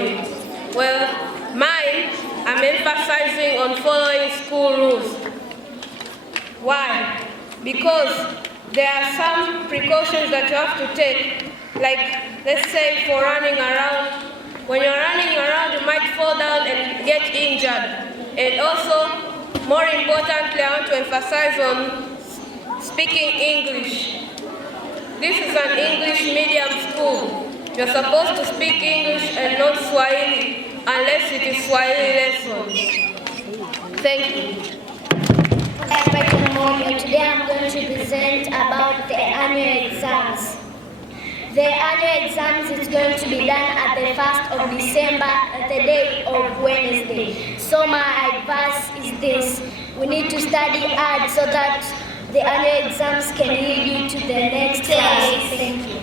learning? Well, mine, I'm emphasizing on following school rules. Why? Because there are some precautions that you have to take, like let's say for running around. When you're running around, you might fall down and get injured. And also, more importantly, I want to emphasize on speaking English. This is an English medium school. You're supposed to speak English and not Swahili, unless it is Swahili lesson. Thank you. Today I'm going to present about the annual exams. The annual exams is going to be done at the 1st of December, at the day of Wednesday. So my advice is this: we need to study hard so that the annual exams can lead you to the next class. Thank you.